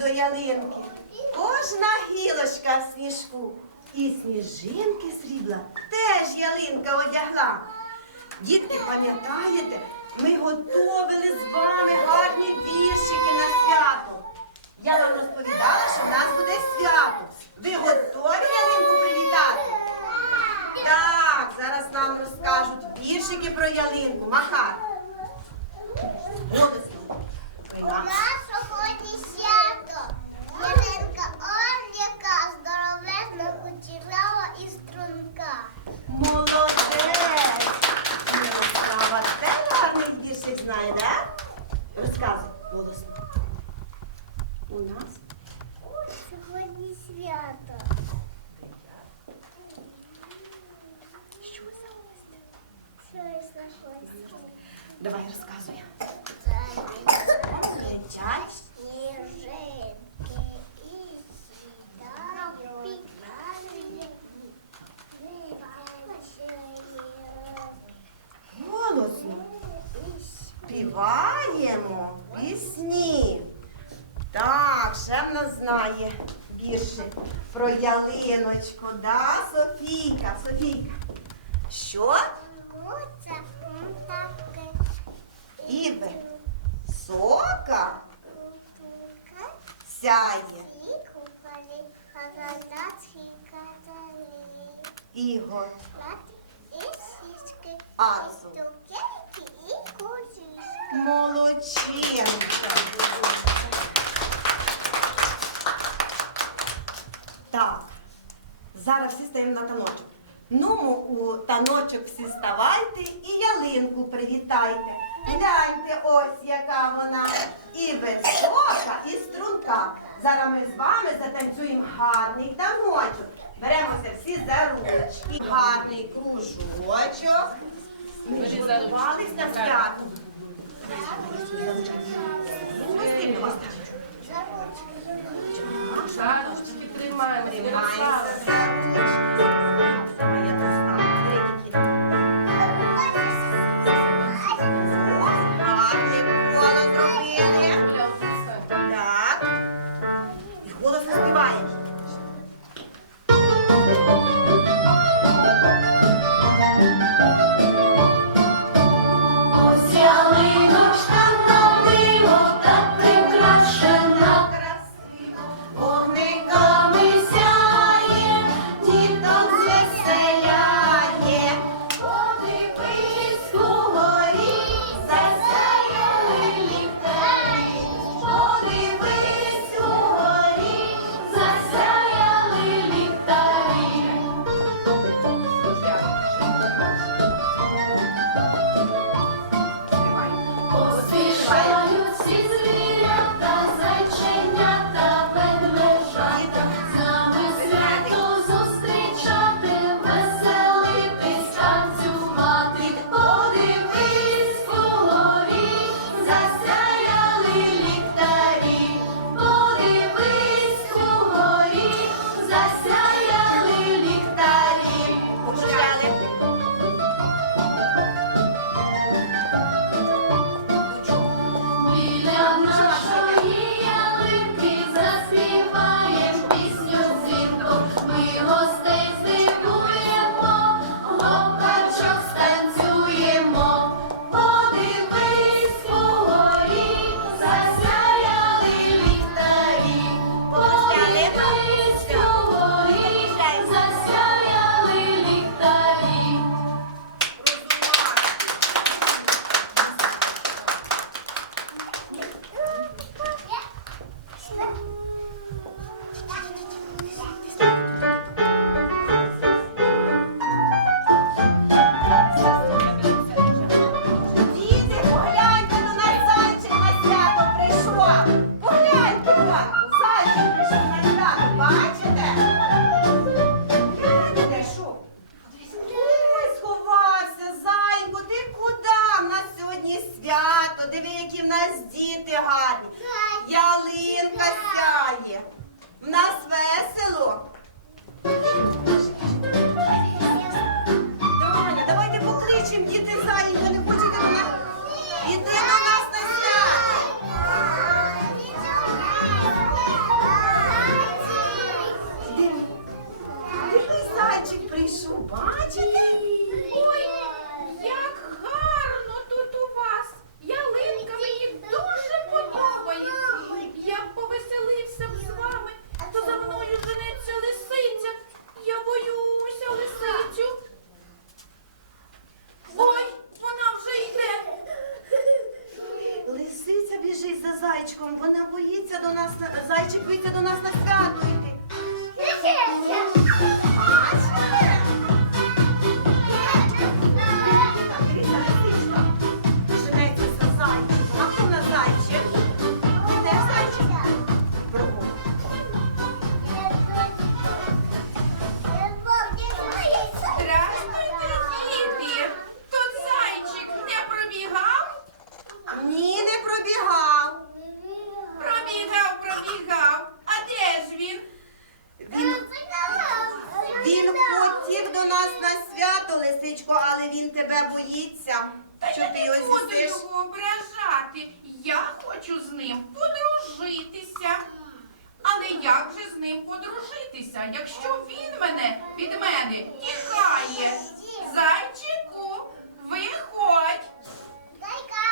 До ялинки, кожна гілочка в сніжку, і сніжинки срібла теж ялинка одягла. Дітки, пам'ятаєте, ми готовили з вами гарні віршики на свято. Я вам розповідала, що в нас буде свято. Ви готові ялинку привітати? Так, зараз нам розкажуть віршики про ялинку. Махар. Голосно. У Приймай. нас сьогодні свято. Ялинка Орліка здоровезна, кучерява і струнка. Молодець! Мирослава теж гарний віршик знає, да? Розказуй голосно. У нас Сьогодні свято. що за Давай розказуй. Летять сніжинки і сідають Голосно. Співаємо пісні. Так, ще в нас знає віршик про ялиночку, да, Софійка? Софійка. Що? Ібе. Сока сяє. І купали харандацькі катали. Ігор. І сіськи. Азу. І на таночок. Ну, у таночок всі ставайте і ялинку привітайте. Гляньте, ось яка вона і висока, і струнка. Зараз ми з вами затанцюємо гарний таночок. Беремося всі за ручки. Гарний кружочок. Ми готувались на свято. Тримаємо, за ручки. Я хочу з ним подружитися. Але як же з ним подружитися, якщо він мене від мене тікає? Зайчику, виходь. Зайка.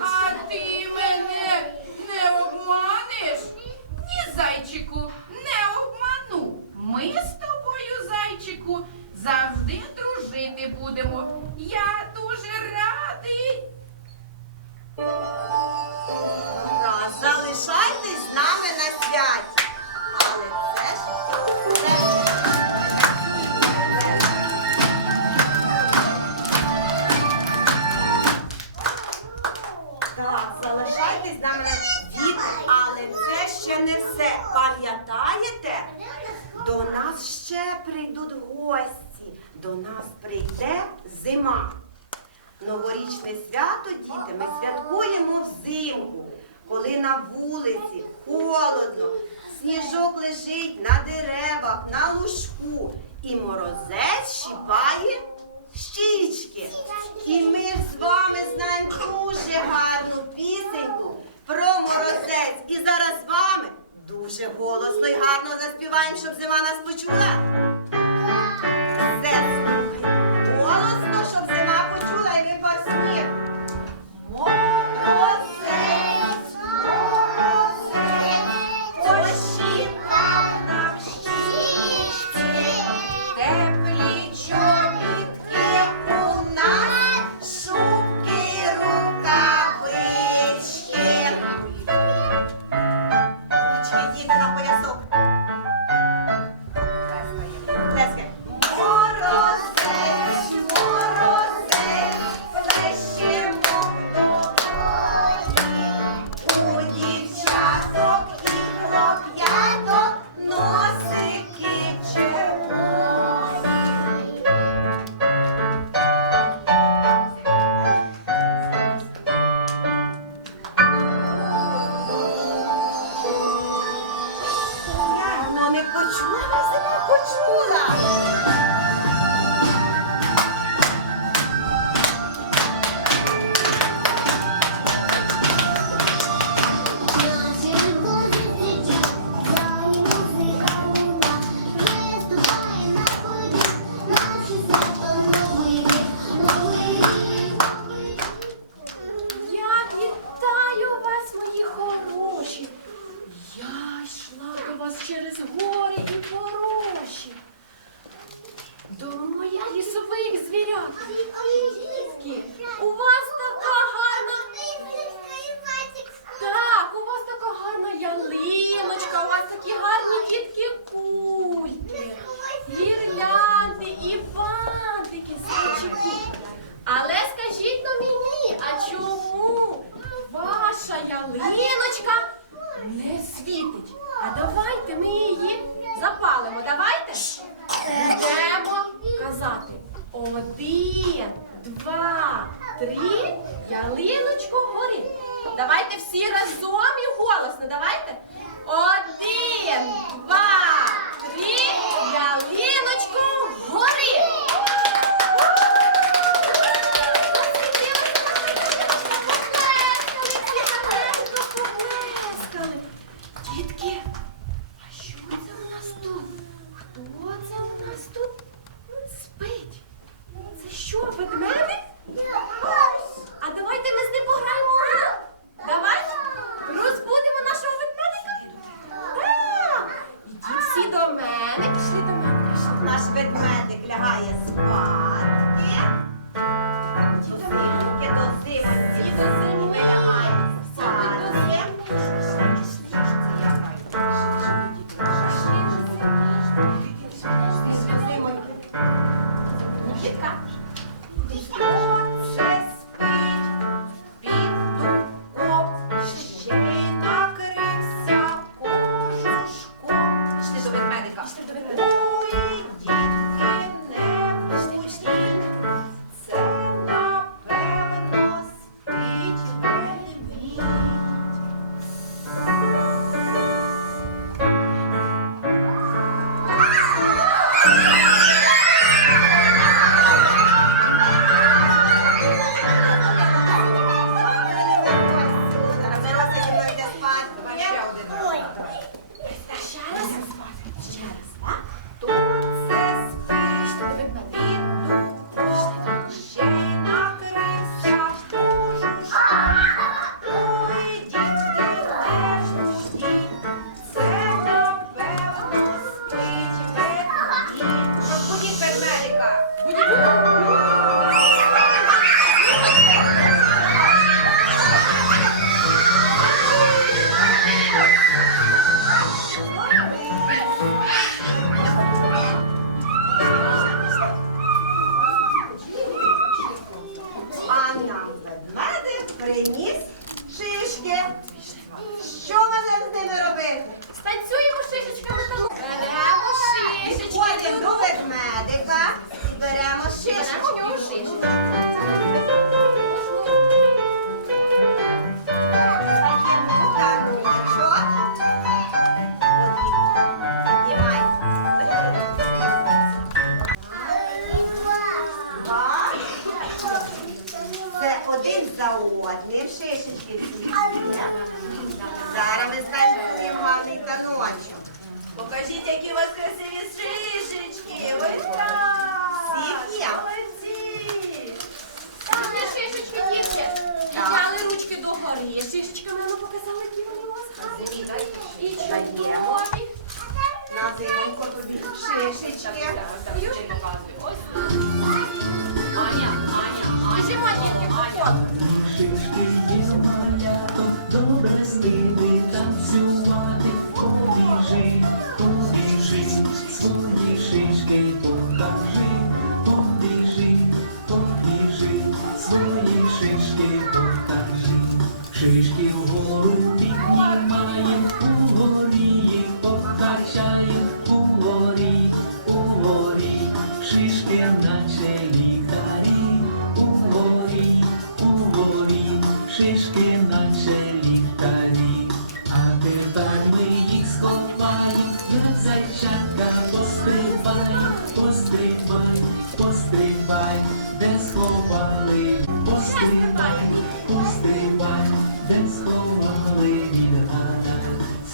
А ти мене. Сніжок лежить на деревах, на лужку, і морозець щіпає щічки. І ми з вами знаємо дуже гарну пісеньку про морозець. І зараз з вами дуже голосно і гарно заспіваємо, щоб зима нас почула. Все. Давайте всі разом і голосно. Давайте. Один, два. Добре з ними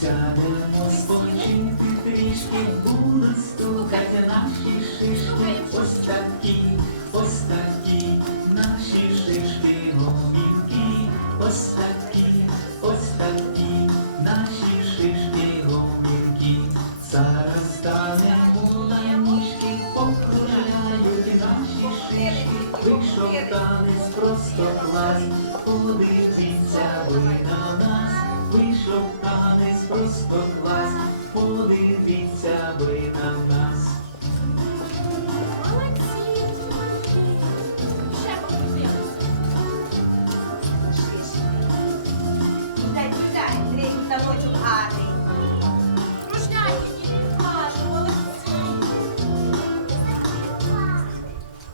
Сядемо спочинки трішки буду стукати наші шишки, ось такі, ось такі, наші шишки гомінки, ось такі, ось такі, наші шишки гомінки, зараз станемо на ніжки, покружають наші шишки, вийшов танець просто клас, подивіться ви на нас вийшов танець просто клас, подивіться ви на нас. Дай, дай, третій садочок гарний.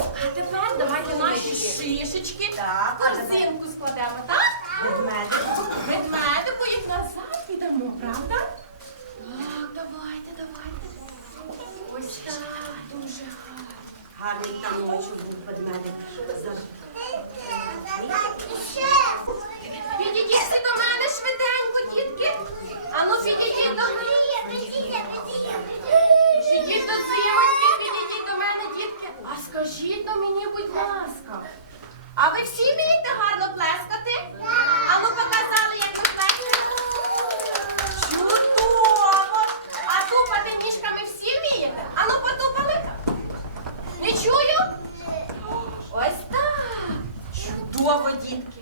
А тепер давайте наші шишечки, корзинку складемо, так? Ведмедику, ведмедику їх назад підемо, правда? Так, давайте, давайте. Ось так, дуже гарний. Гарний там очі, був ведмедик. Підійдіть до мене швиденько, дітки. Ану, підійдіть до мене. Підійдіть до мене, дітки. А скажіть то мені, будь ласка. А ви всі вмієте гарно плескати? А ми показали, як ви плескаєте? Чудово! А тупати ніжками всі вмієте? А ну потупали? Не чую? Ось так. Чудово, дітки.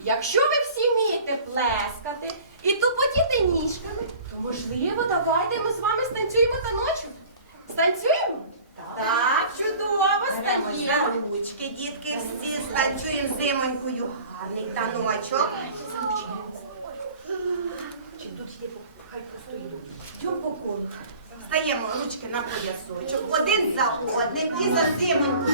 Якщо ви всі вмієте плескати і тупотіти ніжками, то можливо, давайте ми з вами станцюємо та кабачок. Чи тут є хай просто йдуть. по колу. Стаємо ручки на поясочок, один за одним і за зимоньку.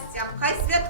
щастям. Хай святковий